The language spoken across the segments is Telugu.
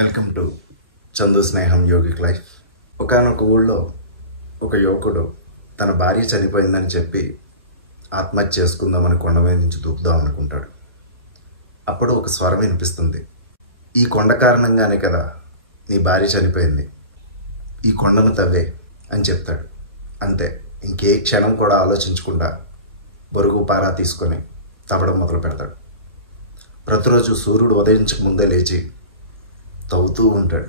వెల్కమ్ టు చందు స్నేహం యోగిక్ లైఫ్. ఒకానొక ఊళ్ళో ఒక యువకుడు తన భార్య చనిపోయిందని చెప్పి ఆత్మహత్య చేసుకుందామని కొండ మీద నుంచి దూకుదాం అనుకుంటాడు. అప్పుడు ఒక స్వరం వినిపిస్తుంది. ఈ కొండ కారణంగానే కదా నీ భార్య చనిపోయింది, ఈ కొండను తవ్వే అని చెప్తాడు. అంతే, ఇంకే క్షణం కూడా ఆలోచించకుండా బొరుగు పారా తీసుకొని తవ్వడం మొదలు పెడతాడు. ప్రతిరోజు సూర్యుడు ఉదయించక ముందే లేచి తవ్వుతూ ఉంటాడు.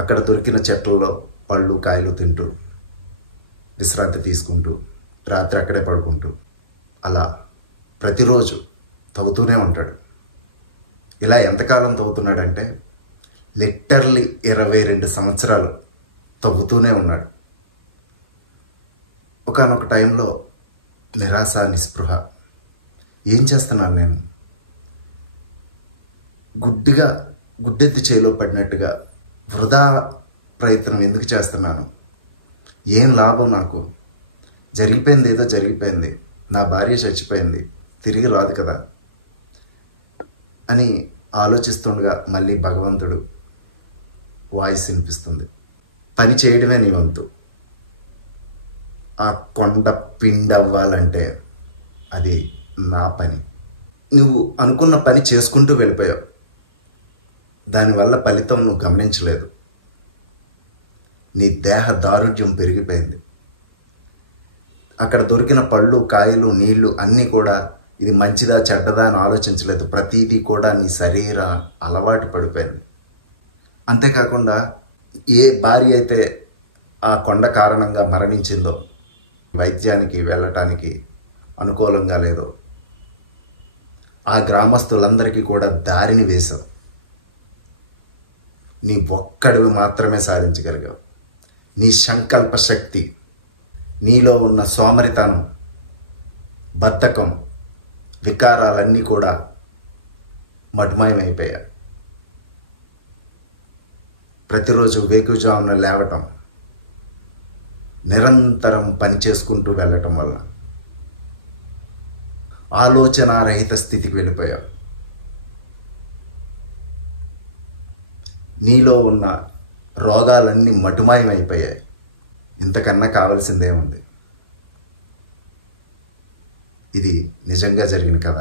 అక్కడ దొరికిన చెట్లలో పళ్ళు కాయలు తింటూ విశ్రాంతి తీసుకుంటూ రాత్రి అక్కడే పడుకుంటూ అలా ప్రతిరోజు తవ్వుతూనే ఉంటాడు. ఇలా ఎంతకాలం తవ్వుతున్నాడంటే లిటరల్లీ 22 సంవత్సరాలు తవ్వుతూనే ఉన్నాడు. ఒకానొక టైంలో నిరాశ నిస్పృహ, ఏం చేస్తున్నాను నేను, గుడ్డెత్తి చేలో పడినట్టుగా వృధా ప్రయత్నం ఎందుకు చేస్తున్నాను, ఏం లాభం నాకు, జరిగిపోయింది ఏదో జరిగిపోయింది, నా భార్య చచ్చిపోయింది, తిరిగి రాదు కదా అని ఆలోచిస్తుండగా మళ్ళీ భగవంతుడు వాయిస్ వినిపిస్తుంది. పని చేయడమే నీ వంతు. ఆ కొండ పిండి అవ్వాలంటే అది నా పని. నువ్వు అనుకున్న పని చేసుకుంటూ వెళ్ళిపోయావు, దానివల్ల ఫలితం నువ్వు గమనించలేదు. నీ దేహ దారుఢ్యం పెరిగిపోయింది. అక్కడ దొరికిన పళ్ళు కాయలు నీళ్లు అన్నీ కూడా ఇది మంచిదా చెడ్డదా అని ఆలోచించలేదు. ప్రతీదీ కూడా నీ శరీర అలవాటు పడిపోయింది. అంతేకాకుండా ఏ భార్య అయితే ఆ కొండ కారణంగా మరణించిందో వైద్యానికి వెళ్ళటానికి అనుకూలంగా లేదో ఆ గ్రామస్తులందరికీ కూడా దారిని వేశావు. నీ ఒక్కడివి మాత్రమే సాధించగలిగావు. నీ సంకల్ప శక్తి, నీలో ఉన్న సోమరితనం, బద్ధకం, వికారాలన్నీ కూడా మటుమాయమైపోయాయి. ప్రతిరోజు వేకువజామున లేవటం, నిరంతరం పని చేసుకుంటూ వెళ్ళటం వల్ల ఆలోచనారహిత స్థితికి వెళ్ళిపోయావు. నీలో ఉన్న రోగాలన్నీ మటుమాయమైపోయాయి. ఇంతకన్నా కావలసిందేముంది? ఇది నిజంగా జరిగిన కథ.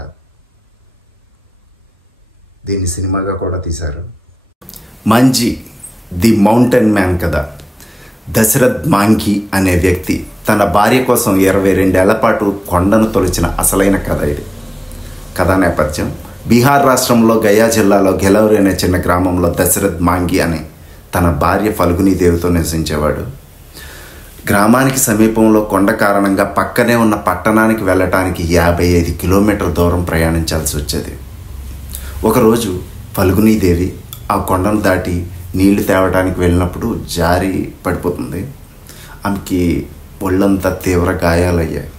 దీన్ని సినిమాగా కూడా తీశారు. మాంజీ ది మౌంటైన్ మ్యాన్ కథ. దశరథ్ మాంఘీ అనే వ్యక్తి తన భార్య కోసం 22 ఏళ్ల పాటు కొండను తొలిచిన అసలైన కథ ఇది. కథా నేపథ్యం: బీహార్ రాష్ట్రంలో గయా జిల్లాలో గెలౌరి అనే చిన్న గ్రామంలో దశరథ్ మాంఘీ అని తన భార్య ఫల్గునీదేవితో నివసించేవాడు. గ్రామానికి సమీపంలో కొండ కారణంగా పక్కనే ఉన్న పట్టణానికి వెళ్ళటానికి 55 కిలోమీటర్ల దూరం ప్రయాణించాల్సి వచ్చేది. ఒకరోజు ఫల్గునీదేవి ఆ కొండను దాటి నీళ్లు తేవడానికి వెళ్ళినప్పుడు జారి పడిపోతుంది. ఆమెకి ఒళ్ళంతా తీవ్ర గాయాలయ్యాయి.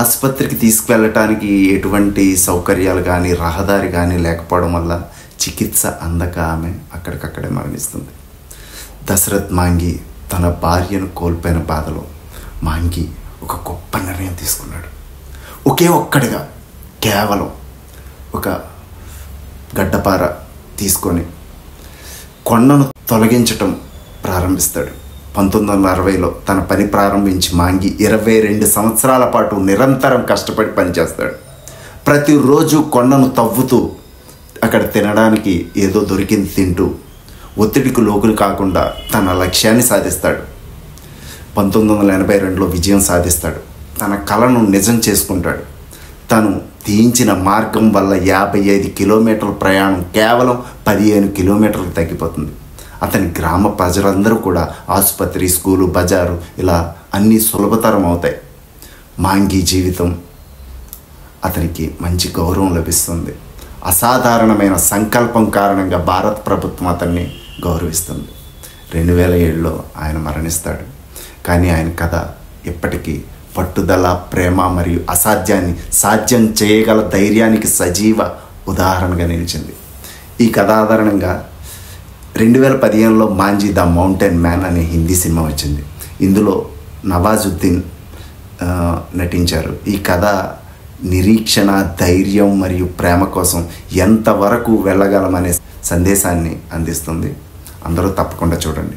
ఆసుపత్రికి తీసుకువెళ్ళటానికి ఎటువంటి సౌకర్యాలు కానీ రహదారి కానీ లేకపోవడం వల్ల చికిత్స అందక ఆమె అక్కడికక్కడే మరణిస్తుంది. దశరథ్ మాంఘీ తన భార్యను కోల్పోయిన బాధలో మాంఘీ ఒక గొప్ప నిర్ణయం తీసుకున్నాడు. ఒకే ఒక్కడిగా కేవలం ఒక గడ్డపార తీసుకొని కొండను తొలగించటం ప్రారంభిస్తాడు. 1960లో తన పని ప్రారంభించి మాంఘీ 22 సంవత్సరాల పాటు నిరంతరం కష్టపడి పనిచేస్తాడు. ప్రతిరోజు కొండను తవ్వుతూ అక్కడ తినడానికి ఏదో దొరికింది తింటూ ఒత్తిడికి లోకులు కాకుండా తన లక్ష్యాన్ని సాధిస్తాడు. 1982లో విజయం సాధిస్తాడు. తన కలను నిజం చేసుకుంటాడు. తను తీయించిన మార్గం వల్ల 55 కిలోమీటర్ల ప్రయాణం కేవలం 15 కిలోమీటర్లకు తగ్గిపోతుంది. అతని గ్రామ ప్రజలందరూ కూడా ఆసుపత్రి, స్కూలు, బజారు ఇలా అన్నీ సులభతరం అవుతాయి. మాంఘీ జీవితం అతనికి మంచి గౌరవం లభిస్తుంది. అసాధారణమైన సంకల్పం కారణంగా భారత ప్రభుత్వం అతన్ని గౌరవిస్తుంది. 2007లో ఆయన మరణిస్తాడు. కానీ ఆయన కథ ఎప్పటికీ పట్టుదల, ప్రేమ మరియు అసాధ్యాన్ని సాధ్యం చేయగల ధైర్యానికి సజీవ ఉదాహరణగా నిలిచింది. ఈ కథ ఆధారంగా 2015లో మాంజీ ద మౌంటైన్ మ్యాన్ అనే హిందీ సినిమా వచ్చింది. ఇందులో నవాజుద్దీన్ నటించారు. ఈ కథ నిరీక్షణ, ధైర్యం మరియు ప్రేమ కోసం ఎంతవరకు వెళ్ళగలమనే సందేశాన్ని అందిస్తుంది. అందరూ తప్పకుండా చూడండి.